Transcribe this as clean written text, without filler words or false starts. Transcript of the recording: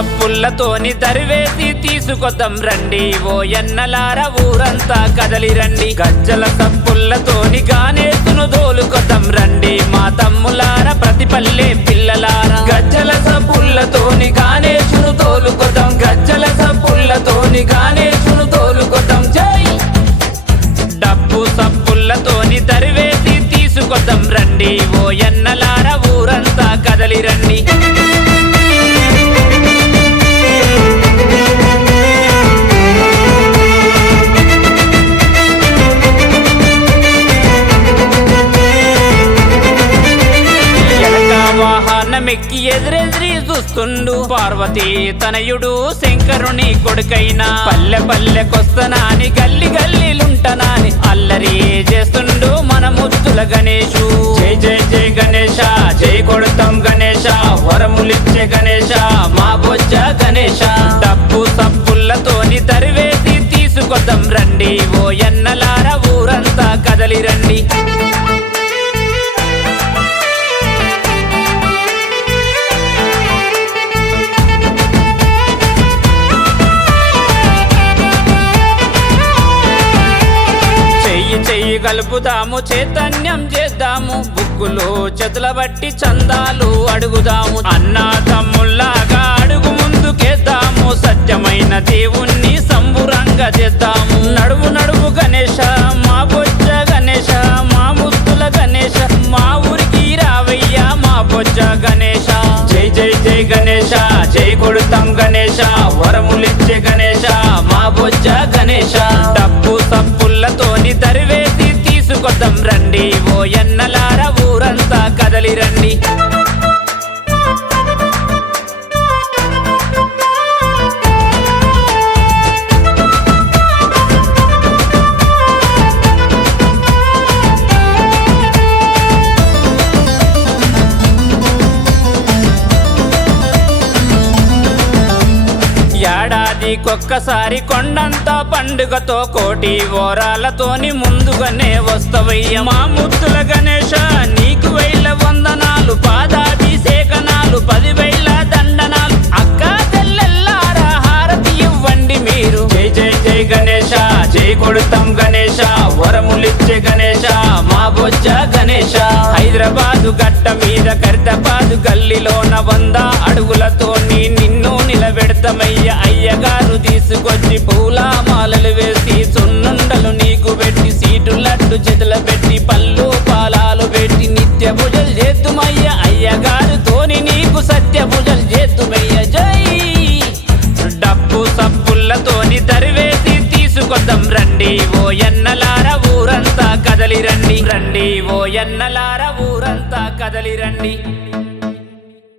సప్పుల్లతోని తరివేసి తీసుకొద్దాం రండి ఓ ఎన్నలార ఊరంతా కదలి రండి గజ్జల సప్పుల్లతోని గానేసును దోలుకొద్దాం రండి మా తమ్ములార ప్రతి పల్లె పిల్లలార గజ్జల సప్పుల్లతోని గానేసును దోలుకొద్దాం గజ్జల సప్పుల్లతోని గానేసును దోలుకొద్దాం జై డప్పు సప్పుల్లతోని తరివేసి తీసుకొద్దాం రండి ఓ ఎన్నలార ఊరంతా కదలి రండి వాహనమెక్కి ఎదురెదిరి చూస్తుండు పార్వతీ తనయుడు శంకరుని కొడుకైనా పల్లె పల్లెకొస్తనాని గల్లి గల్లీలుంటనాని అల్లరి చేస్తుండు మన ముద్దుల గణేశు జై జై జై గణేశ జై కొడతాం గణేశ వరములిచ్చే గణేశ మా బొజ్జ గణేశ డప్పు సప్పుల్లతోని తరివేసి తీసుకొద్దాం రండి ఓ ఎన్నలార ఊరంతా కదలి రండి చెయ్యి కలుపుదాము చైతన్యం చేద్దాము బుక్కులు చేతుల బట్టి చందాలు అడుగుదాము అన్నా తమ్ముల్లాగా అడుగు ముందుకేద్దాము సత్యమైన దేవుణ్ణి సంబురంగా చేద్దాము నడువు నడువు గణేశ మా బొజ్జ గణేశ మా ముద్దుల గణేశ మా ఊరికి రావయ్యా మా బొజ్జ గణేశ జై జై జై గణేశ జై కొడతాం గణేశ వరములిచ్చే గణేశ మా బొజ్జ గణేశ డప్పు సప్పుల్లతోని తరివేసి తీసుకొద్దాం రండి ఓ ఎన్నలార ఊరంతా కదలి రండి ఏడాదికొక్కసారి కొండంత పండుగతో కోటి ఓరాలతోని ముందుగానే వస్తవయ్య మా ముద్దుల గణేశ నీకు వేల వందనాలు పాదాభిషేకనాలు 10,000 దండనాలు అక్క తెల్లెల్లారా హారతి ఇవ్వండి మీరు జై జై జై గణేశ జై కొడతాం గణేశ వరములిచ్చే గణేశ మా బొజ్జ గణేశ హైదరాబాదు గట్ట మీద ఖైరతాబాదు గల్లీలోన 100 అడుగులతోని నిన్ను నిలబెడతామయ్య అయ్యగారు తీసుకొచ్చి పూల మాలలు వేసి సున్నుండలు నీకు పెట్టి సీటు లడ్డు చేతుల పెట్టి పళ్ళు పాలాలు పెట్టి నిత్య పూజలు చేద్దుమయ్య అయ్యగారుతోని నీకు సత్య పూజలు చేద్దుమయ్య జై డప్పు సప్పుల్లతోని తరివేసి తీసుకొద్దాం రండి ఓ ఎన్నలార ఊరంతా కదలి రండి రండి ఓ ఎన్నలార ఊరంతా కదలి రండి